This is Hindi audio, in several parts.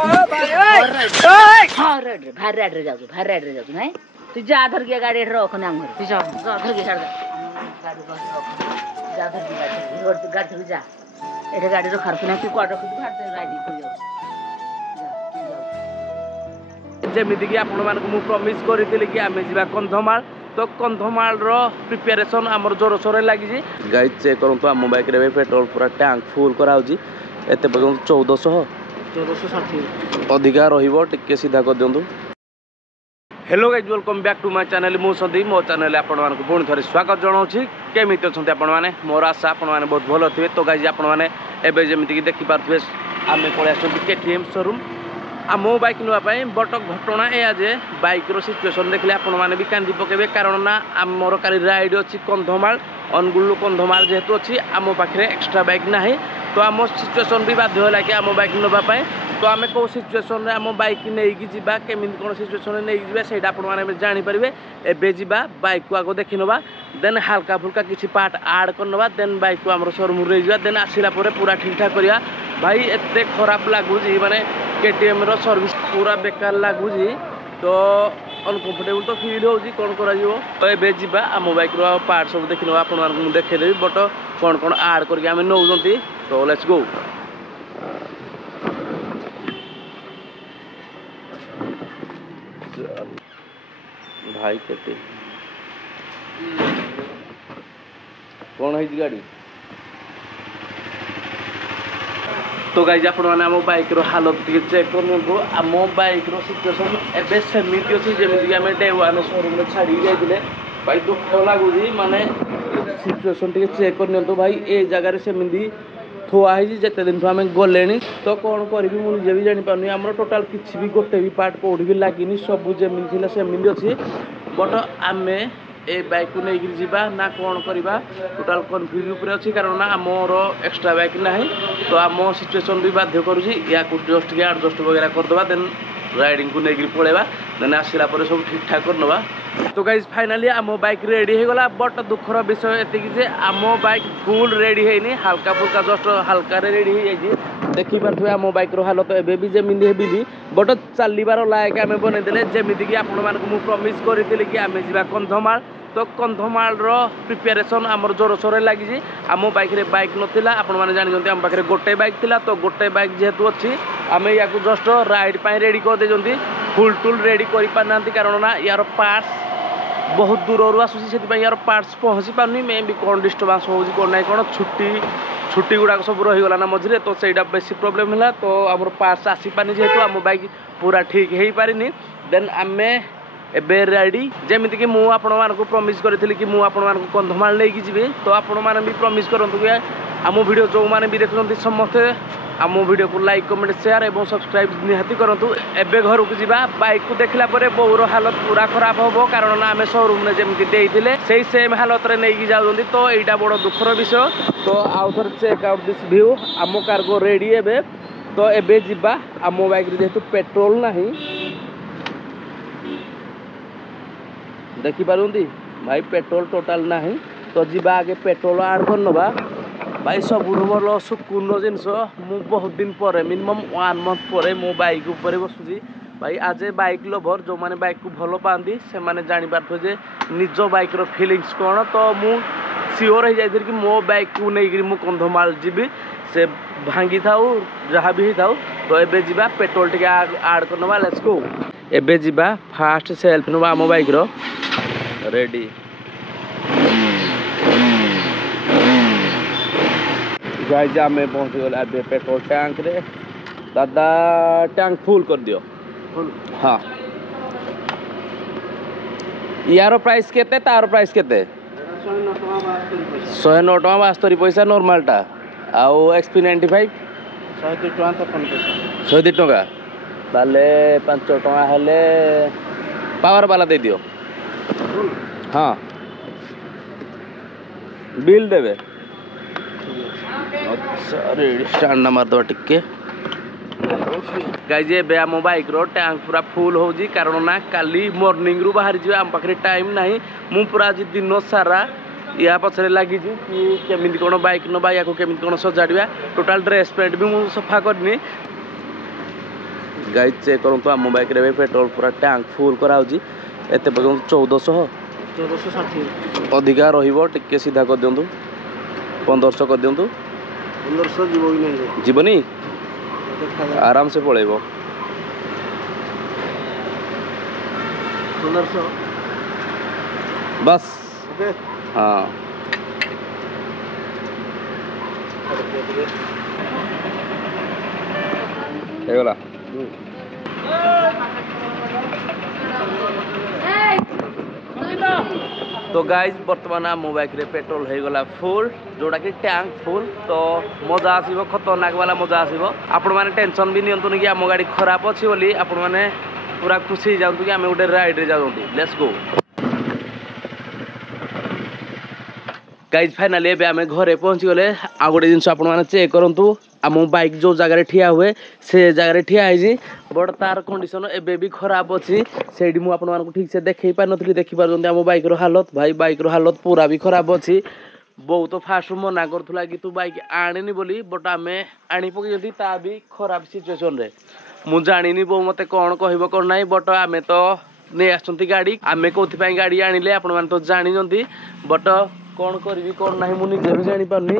तू जा धर के गाड़ी रख ना घर तू जा धर के गाड़ी जा धर के गाड़ी जा एठे गाड़ी रो खरख ना तू कोड रख तू भात राइडिंग कर जा जेमिति कि आपण मानक मु प्रॉमिस करितले कि आमे जिबा कंधमाल तो कंधमाल रो प्रिपरेशन हमर जोर सोरे लागि जी गाइस चेक करन तो हम बाइक रे पेट्रोल पूरा टैंक फुल करा होजी एते बगन 1460 अधिका रहिबो टिके सीधा कर दियंतु। Hello guys welcome back to my channel मु संदीप मो चैनल आपण मानक पुणी थरे स्वागत जणाउछि केमिति अछंती आपण माने मोर आशा आपण माने बहुत भलो थिबे। तो गाइस आपण माने एबे जेमिति कि देखि पारथबे आमे पळे आछंती केटीएम शोरूम आमो बाइक नापाई बट घटना ए जे बाइक रो सिचुएशन देखले आपण माने भी कांदी पकेबे कारण ना आमर काली राइड अछि कंधमाल अनुगुल कंधमाल जेहेतु अछि आमो पाखरे एक्स्ट्रा बाइक नाही तो आम सिचुएशन भी बाध्य होला कि आम बाइक नापाई तो आम कौ सिचुएशन आम बाइक नहीं जावा केमी कौन सिचुएशन नहीं जावा से आपने जानीपारे एवं जा बाइक को आग देखी नवा देन हाल्का फुल्का किसी पार्ट आड कर नवा देन बाइक को आम शोरूम जा देन आसला पूरा ठीक ठाक करिया भाई एत खराब लगुच माने केटीएम रो सर्विस पूरा बेकार लगुच तो अनकंफर्टेबल तो फील हो कौन करा तो एबे जा आम बाइक रो पार्ट सब देखी नवा आपन देखदेवी बट कौन कौन आड करके आम नौकती तो लेट्स गो। भाई केते कौन है गाड़ी तो गाइज आपण मैंने आम बाइक रो हालत चेक कर आम बाइक रो सिचुएशन एबे सेमिति अछि जेमिति आम डे वन शोरूम में छाड़ी जाइले भाई दुख लगुच माने सिचुएशन टे चेक कर भाई ए जगार सेमिति थुआ है जिते दिन आम गले तो कौन करी मुझे भी जापारे आम टोटाल किसी भी गोटे भी पार्ट कौटी भी लगे सब जमी सेमती अच्छी बट आम ए बाइक को लेकिन जीवा ना कौन करवा टोटाल कन्फ्यूज उपरे अच्छी कारण ना आमर एक्स्ट्रा बाइक ना तो आम सिचुएशन भी बाध्य करुँची या जस्ट के एडजस्ट वगैरह करदे देन राइडिंग को लेकिन पलैबा देन आसला सब ठीक ठाक कर नवा। तो गाइज फाइनाली आम बाइक रेडी हो गला बट दुखर विषय एति आम बाइक फुल रेडी है हाल्का फुल्का जस्ट हाल्का रेडी हो जाए देखी पारे आम बाइक हालत एवं भी जमी हेबी बट चलबार लायक आम बनईदे जमीक आपण मानक मु प्रॉमिस करी कि आम जा कंधमाल तो कंधमाल रो प्रिपरेशन आमर जोर सोरे लगी आम बाइक रे बाइक नथिला आपण माने जानि आम पाखे गोटे बाइक थिला तो गोटे बाइक जेहेतु अच्छी आम या जस्ट राइड पाई रेडी कर दे फुल टुल रेडी कर पारना कारण ना यार पार्ट्स बहुत दूर आसूसी से यार पार्ट्स पहुँची पारनी मे भी कौन डिस्टर्बांस हो कौन ना कौन छुट्टी गुड़ाक सब रहीगला ना मझे तो सहीटा बेसी प्रोब्लेम है तो आम पार्ट्स आसी पानी जेहेतु आम बाइक पूरा ठीक हो पारिनी देन आम एबे रेडी जमीती कि मुझे आपण मानक प्रॉमिस करी कि मुझे आपण मानक कंधमाल लेकिन जी तो आपण मैंने भी प्रॉमिस करंतु कि आम वीडियो जो मैंने भी देखते समस्ते आम वीडियो को लाइक कमेंट शेयर और सब्सक्राइब निहाती करूँ एबे घर को जा बाइक को देखला बोर हालत पूरा खराब हम कारण ना आम शोरूम में जमी देते से सेम हालत में नहीं जाऊँगी तो यहाँ बड़ दुखर विषय तो आउ थे चेक आउट दिस व्यू आम कार्गो रेडी एबे तो एबे जा आम बाइक जेहेतु पेट्रोल ना देखी पारती भाई पेट्रोल टोटाल ना तो जीवा आगे पेट्रोल आड कर नवा भाई सब भल सुकुन जिनस मु बहुत दिन पर मिनिमम 1 मंथ पर मो बाइक ऊपर बसुची भाई आज बाइक लवर जो मैंने बाइक को भल पाती से मैंने जापारे जे निज बाइक रो फीलिंग्स कौन तो मु सियोर हो जाती कि मो बाइक को लेकिन मु कंधमाल जीवी से भांगी थाऊ जहाँ भी था तो एबे जा पेट्रोल टे आड कर नवा लेट्स गो एबे जा फास्ट सेल्फ नवा आम बाइक रो रेडी गाइस आम पहुँच गला पेट्रोल टैंक रे दादा टैंक फुल कर दियो हाँ यार प्राइस केते तार प्राइस केते 109 टका 72 पैसा नॉर्मलटा आउ XP 95 102 टका ताले 5 टका हेले पावर वाला दे दियो हाँ बिल देवे स्टार्ट ना मारदे टिके गाइज ए आम बाइक रो टैंक पूरा फुल हो कारण ना काली मॉर्निंग रु बाहर जी आम पाखे टाइम ना मु पूरा आज दिन सारा या पछरे लगी कि केमी कौन बाइक नवा या केमी कौन सजाड़ा टोटाल ड्रेस पैंट भी मुझे सफा करनी गाइज चेक करूँ आम बाइक पेट्रोल पूरा टैंक फुल कराऊँगी एत पर्यटन 1460 अधिका रे सीधा कर दिंतु 1500 कर दिंतु 1500 जीवनी आराम से पड़ेब 1500 बस हाँ ହେଇଗଲା तो गाइज बर्तमान आम बाइक रे पेट्रोल हो गला फुल जोड़ा कि टैंक फुल तो मजा आसो खतरनाक वाला मजा आसो आपण मैंने टेंशन भी नियंतुनि कि आम गाड़ी खराब अच्छी बोली आपण मैंने पूरा खुशी जातु कि आम गोटे राइड रे जाऊँ लेट्स गो गाइज फाइनाली एबे आम घरे पहुँची गले आ गोटे जिन आपण मैंने चेक करूँ आम बाइक जो जगह ठिया हुए से जगह ठिया है बट तार कंडीशन एबे भी खराब अच्छी से मुझे ठीक से देखे पार नी देखिपार आम बाइक हालत भाई बाइक हालत पूरा भी खराब अच्छी बहुत फास्ट मना करूला कि तू बाइक आनी बोली बट आम आनी पकई ता भी खराब सिचुएसन रे मु जानी बो मत कौन कह कौन ना बट आम तो नहीं आसती गाड़ी आम कौन गाड़ी आनिले आपण मैंने तो जानी बट कौन करी कौन ना मुझे भी जानी पारनी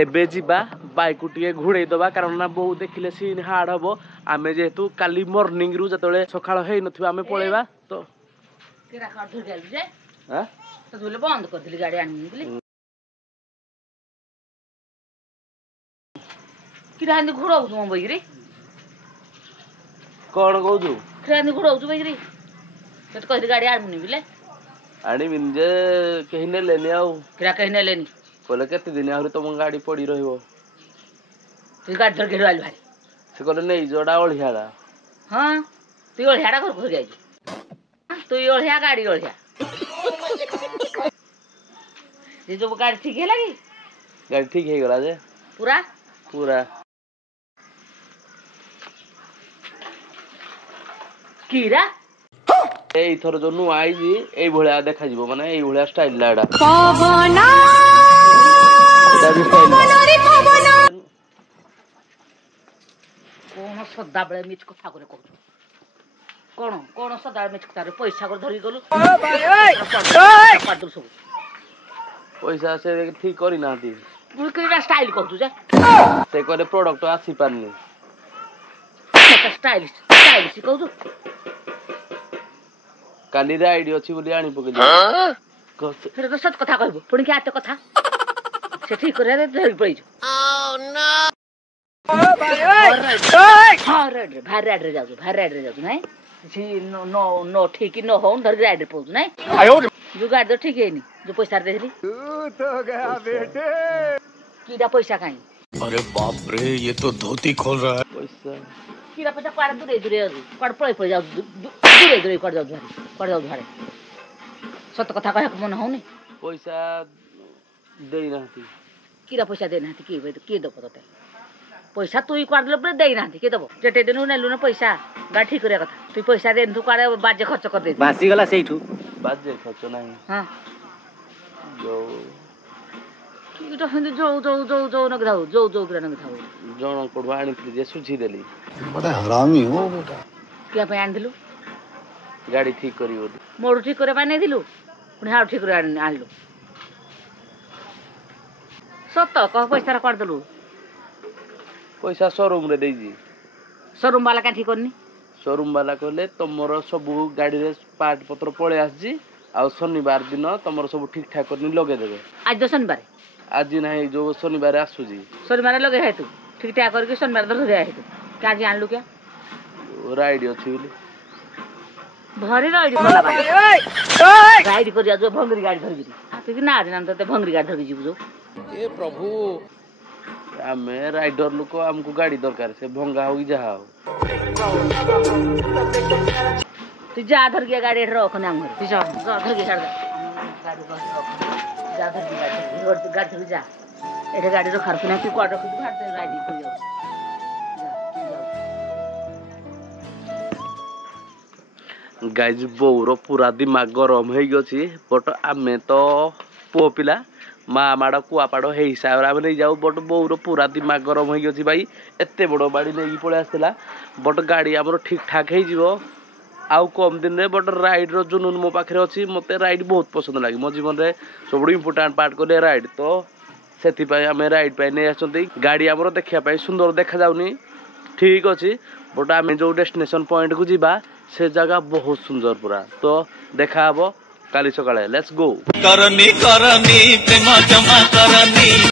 एबे जीवा बाइक को टे घोड़े दबा कारण ना बहुत देखिले सीन हार्ड हम आम जेहेतु काली मर्निंग रु जो सका हो आम पलैबा तो बंद कर गाड़ी आनी घोड़ाऊ मो बैक कौन कहू घोड़ाऊ बैक कह गाड़ी आनमुनि बोले आनीबि जे कहीं नेलेनी कहीं नेलेनी कहले केते दिन आहरी तुम गाड़ी पड़ी रहिबो तू गाड़ी धर घेर आलु भारी से कहले नहीं जोड़ा ओढ़ियाड़ा हाँ तू ओढ़ियाड़ा घर को जाइज तू ओढ़िया गाड़ी ओढ़िया ये जो गाड़ी ठीक है लगी गाड़ी ठीक है गला जे पूरा पूरा कीरा एई थर जो नु आई जी एई भलिया देखा जीवो माने एई भलिया स्टाइल लाडा पवना दाबी स्टाइल कौन सदा बेले मिछ कथा करे कहू कौन कौन सदा मिछ कथा रे पैसा कर धरि गलु सब पैसा से ठीक करी नाती बुल केरा स्टाइल कहू जे से कहले प्रोडक्ट आसी पारनी स्टाइल स्टाइल सी कहू काली रे आईडी अछि बोली आनी पके फिर तो सच कथा कहबो पुणी के आते कथा से ठीक करे रे धरि पड़ी ओ नो हां रेड भाई रेड रे जाऊ नहीं जी नो नो ठीक नो हो धर राइड पहुंच नहीं जो गाड़ी तो ठीक है नहीं जो पैसा देली तू तो गया बेटे कीड़ा पैसा काई अरे बाप रे ये तो धोती खोल रहा है पैसा कीड़ा पैसा पार दूरे दूरे कड़ पड़ जाऊ दूरे दूरे कर जाऊ धारे सत कथा कह मन होनी पैसा देई नाती कीड़ा पैसा दे नाती की दब तते पैसा तू कर दे दे नाती के दब जेटे दिन नेलु न पैसा गाड़ी ठीक करे कथा तू पैसा दे तू काड़े बाजे खर्च कर दे बासी गला सेठू बाजे खर्च नहीं हां जो कीड़ा हंदे जो न जाऊ जो किरा न जाऊ जण पड़वा आनी थी जे सुझी देली बड़ा हरामी हो बेटा क्या पे आन दिलु गाड़ी ठीक करी बोली मोड़ ठीक करे पाने दिलु पुणी हाउ ठीक करे आनलु सत कह पैसा कर दलु पैसा शोरूम रे देजी शोरूम वाला का ठीक करनी शोरूम वाला कहले तुमर सब गाड़ी रे पार्ट पत्र पळे आसी आ शनिवार दिन तुमर सब ठीक ठाक करनी लगे देबे आज तो शनिवार आज नहीं जो शनिवार आसु जी शनिवार लगे है तू ठीक ठाक करके शनिवार धर दे है तू क्या आज आनलु क्या राइड अछि बोली भरी राइड वाला राइड कर जा भंगरी गाड़ी धर गिरी तू कि ना जान तो भंगरी गाड़ी धर जीव जो ए प्रभु आमे राइडर लोक हमको गाड़ी दरकार से भंगा हो जा हो तू जा धर के गाड़ी रख ना घर तू जा धर के गाड़ी जा धर के गाड़ी जा एटा गाड़ी रख ना तू कोड रख भार दे राइड कर जा गाइज बोर पूरा दिमाग गरम हो गई बट आमे तो पुओ पिला माँ माड़ कुआपाड़ है हिसाब से नहीं जाऊ बट बोर पूरा दिमाग गरम हो भाई एत बड़ बाड़ी नहीं पलि आसला बट गाड़ी आमर ठीक ठाक हो आउ कम दिन में बट राइड रो जुनून मो पाखे अच्छी मत राइड बहुत पसंद लगे मो जीवन में सब इम्पोर्टाट पार्ट कले राइड तो से आम राइड पे नहीं आसती गाड़ी आमर देखापी सुंदर देखा जाऊनी ठीक अच्छे बट आम जो डेस्टिनेशन पॉइंट को जीवा से जगह बहुत सुंदर पूरा तो देखा काली सकाळे लेट्स गो करनी करनी प्रेम जमा करनी